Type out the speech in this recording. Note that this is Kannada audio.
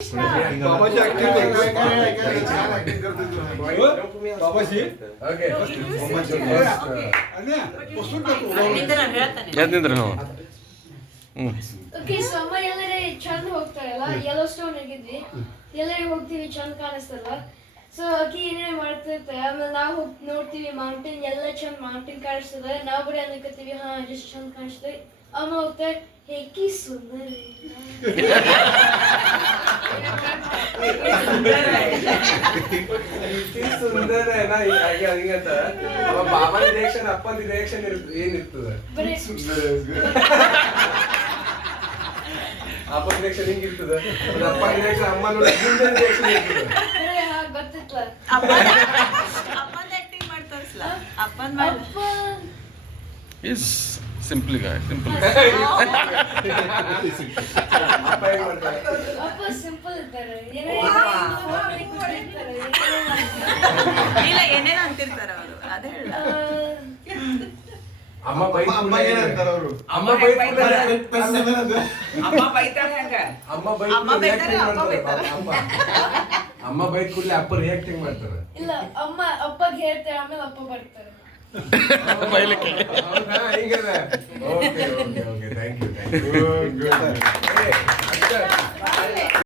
बाबाची ऍक्टिंग बाबाजी ಯಾಕಂದ್ರೆ ನಾವು ಓಕೆ ಸಮ ಎಲ್ಲರೇ ಚಂದ ಹೋಗ್ತಾರಲ್ಲ ಯೆಲ್ಲೋ ಸ್ಟೋನ್ ಹೋಗಿದ್ವಿ ಎಲ್ಲರೇ ಹೋಗ್ತೀವಿ ಚಂದ ಕಾಣಿಸ್ತಲ್ಲ ಸೊ ಅಕ್ಕಿ ಏನೇ ಮಾಡ್ತಿರ್ತಾರೆ ಆಮೇಲೆ ನಾವು ಹೋಗಿ ನೋಡ್ತೀವಿ ಮೌಂಟೇನ್ ಎಲ್ಲ ಚಂದ ಮೌಂಟೇನ್ ಕಾಣಿಸ್ತದೆ ನಾವು ಕೂಡ ಅನ್ಕೋತೀವಿ ಹಾ ಜಸ್ಟ್ ಚಂದ ಕಾಣಿಸ್ತದೆ ಅಮ್ಮ ಹೋಗ್ತಾರೆ ಹೇಕಿ ಸುಂದರ ಸುಂದರ ಹಿಂಗಂತ ಬಾಬಾ ರಿಯಾಕ್ಷನ್ ಅಪ್ಪನ ರಿಯಾಕ್ಷನ್ ಏನಿರ್ತದ ಅಪ್ಪನ ರಿಯಾಕ್ಷನ್ ಹಿಂಗಿರ್ತದ ಅಪ್ಪ ರಿಯಾಕ್ಷನ್ ಅಮ್ಮ ನೋಡಿ ರಿಯಾಕ್ಷನ್ ಇರ್ತದ ಗೊತ್ತಿತ್ತಲ್ಲ ಅಪ್ಪನ ಆಕ್ಟಿಂಗ್ ಮಾಡ್ತಾರಲ್ಲ ಅಪ್ಪ ಈಸ್ ಸಿಂಪ್ಲಿ ಗಾಯ್ ಸಿಂಪಲ್ ಅಪ್ಪ ಹೇಗೆ ಮಾಡ್ತಾರೆ ಅಪ್ಪ ಸಿಂಪಲ್ ಇರ್ತಾರೆ ಏನೇ ಇಲ್ಲ ಏನೇನು ಅಂತಿರ್ತಾರ ಅವರು ಅದೇ ಹೇಳ ಅಮ್ಮ ಬೈಕ್ ಅಮ್ಮ ಏನಂತಾರ ಅವರು ಅಮ್ಮ ಬೈಕ್ ಅಮ್ಮ ಬೈತಾಳೆ ಹಂಗ ಅಮ್ಮ ಬೈಕ್ ಅಮ್ಮ ಬೈತಾರೆ, ಅಪ್ಪ ಬೈತಾರೆ. ಅಮ್ಮ ಬೈಕ್ ಕೂಡಲೇ ಅಪ್ಪ ರಿಯಾಕ್ಟಿಂಗ್ ಮಾಡ್ತಾರೆ ಇಲ್ಲ ಅಮ್ಮ ಅಪ್ಪಗೆ ಹೇಳ್ತಾರೆ ಆಮೇಲೆ ಅಪ್ಪ ಬರ್ತಾರೆ ಬೈಲಿಕ್ಕೆ ಹೌದಾ ಹೀಗದ okay okay okay thank you